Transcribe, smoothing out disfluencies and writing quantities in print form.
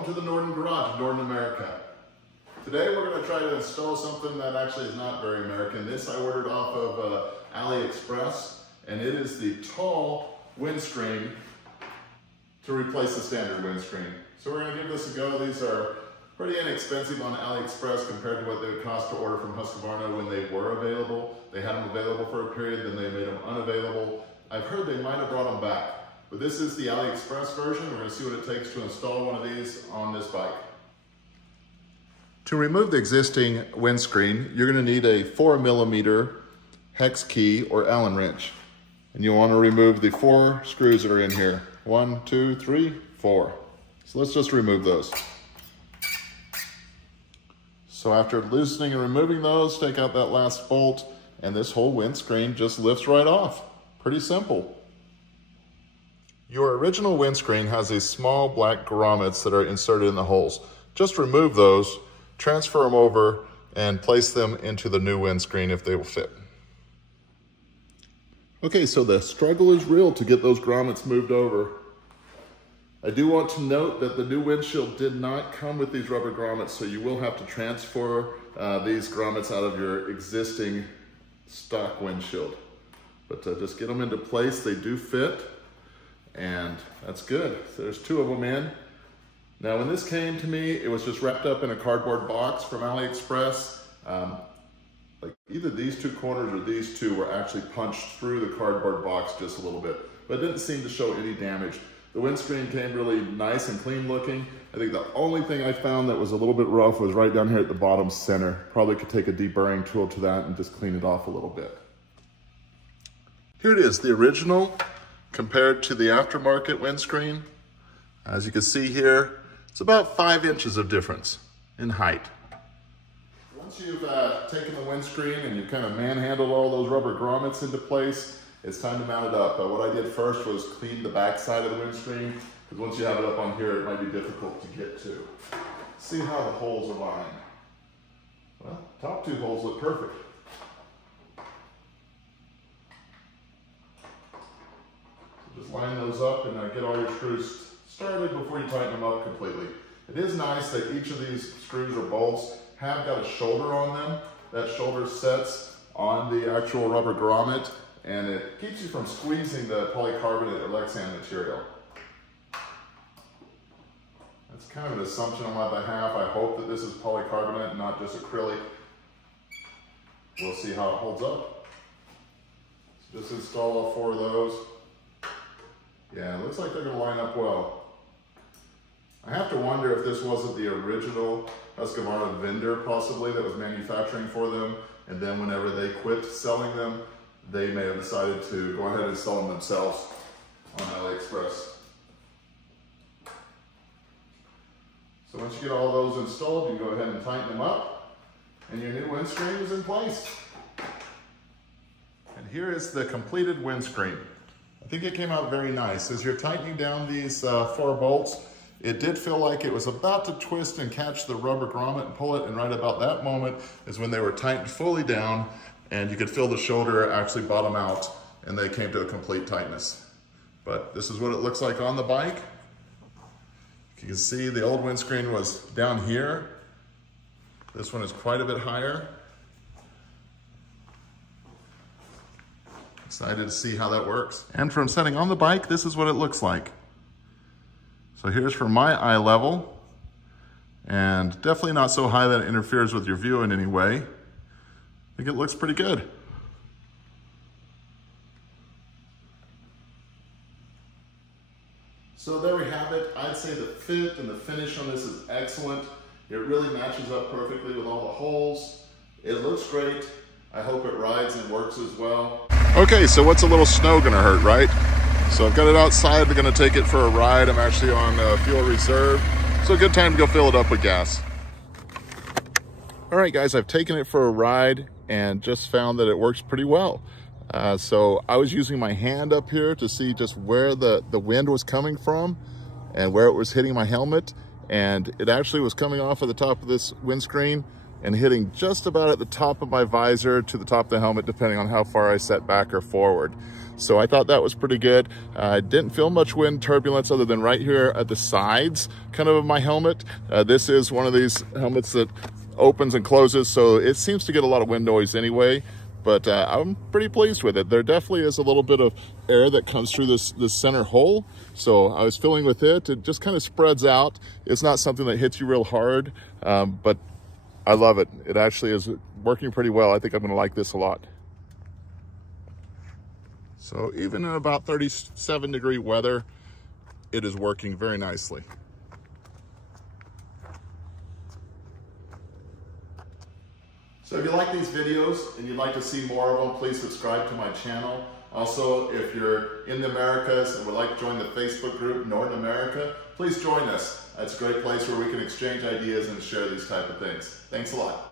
welcome to the Norden Garage in Norden, America. Today we're going to try to install something that actually is not very American. This I ordered off of AliExpress, and it is the tall windscreen to replace the standard windscreen. So we're going to give this a go. These are pretty inexpensive on AliExpress compared to what they would cost to order from Husqvarna when they were available. They had them available for a period, then they made them unavailable. I've heard they might have brought them back. But this is the AliExpress version. We're going to see what it takes to install one of these on this bike. To remove the existing windscreen, you're going to need a 4mm hex key or Allen wrench. And you'll want to remove the 4 screws that are in here. 1, 2, 3, 4. So let's just remove those. So after loosening and removing those, take out that last bolt, and this whole windscreen just lifts right off. Pretty simple. Your original windscreen has these small black grommets that are inserted in the holes. Just remove those, transfer them over, and place them into the new windscreen if they will fit. Okay, so the struggle is real to get those grommets moved over. I do want to note that the new windshield did not come with these rubber grommets, so you will have to transfer these grommets out of your existing stock windshield. But just get them into place, they do fit. And that's good. So there's 2 of them in. Now when this came to me, it was just wrapped up in a cardboard box from AliExpress. Like either these 2 corners or these 2 were actually punched through the cardboard box just a little bit, but it didn't seem to show any damage. The windscreen came really nice and clean looking. I think the only thing I found that was a little bit rough was right down here at the bottom center. Probably could take a deburring tool to that and just clean it off a little bit. Here it is, the original compared to the aftermarket windscreen. As you can see here, it's about 5 inches of difference in height. Once you've taken the windscreen and you've kind of manhandled all those rubber grommets into place, it's time to mount it up. What I did first was clean the back side of the windscreen, because once you have it up on here, it might be difficult to get to. See how the holes are lined. Well, top 2 holes look perfect. Just line those up and get all your screws started before you tighten them up completely. It is nice that each of these screws or bolts have got a shoulder on them. That shoulder sets on the actual rubber grommet, and it keeps you from squeezing the polycarbonate or Lexan material. That's kind of an assumption on my behalf. I hope that this is polycarbonate and not just acrylic. We'll see how it holds up. So just install all 4 of those. Yeah, it looks like they're going to line up well. I have to wonder if this wasn't the original Husqvarna vendor possibly that was manufacturing for them, and then whenever they quit selling them, they may have decided to go ahead and sell them themselves on AliExpress. So once you get all those installed, you can go ahead and tighten them up, and your new windscreen is in place. And here is the completed windscreen. I think it came out very nice. As you're tightening down these 4 bolts, it did feel like it was about to twist and catch the rubber grommet and pull it, and right about that moment is when they were tightened fully down, and you could feel the shoulder actually bottom out, and they came to a complete tightness. But this is what it looks like on the bike. You can see the old windscreen was down here. This one is quite a bit higher. Excited to see how that works. And from sitting on the bike, this is what it looks like. So here's from my eye level, and definitely not so high that it interferes with your view in any way. I think it looks pretty good. So there we have it. I'd say the fit and the finish on this is excellent. It really matches up perfectly with all the holes. It looks great. I hope it rides and works as well. Okay, so what's a little snow gonna hurt, right? So I've got it outside, we're gonna take it for a ride. I'm actually on fuel reserve, so a good time to go fill it up with gas. All right guys, I've taken it for a ride and just found that it works pretty well. So I was using my hand up here to see just where the wind was coming from and where it was hitting my helmet. And it actually was coming off of the top of this windscreen and hitting just about at the top of my visor to the top of the helmet, depending on how far I set back or forward. So I thought that was pretty good. I didn't feel much wind turbulence other than right here at the sides kind of my helmet. This is one of these helmets that opens and closes, so it seems to get a lot of wind noise anyway, but I'm pretty pleased with it. There definitely is a little bit of air that comes through this center hole, so I was feeling with it. It just kind of spreads out. It's not something that hits you real hard, but I love it. It actually is working pretty well. I think I'm gonna like this a lot. So even in about 37-degree weather, it is working very nicely. So if you like these videos and you'd like to see more of them, please subscribe to my channel. Also, if you're in the Americas and would like to join the Facebook group Norden America, please join us. That's a great place where we can exchange ideas and share these type of things. Thanks a lot.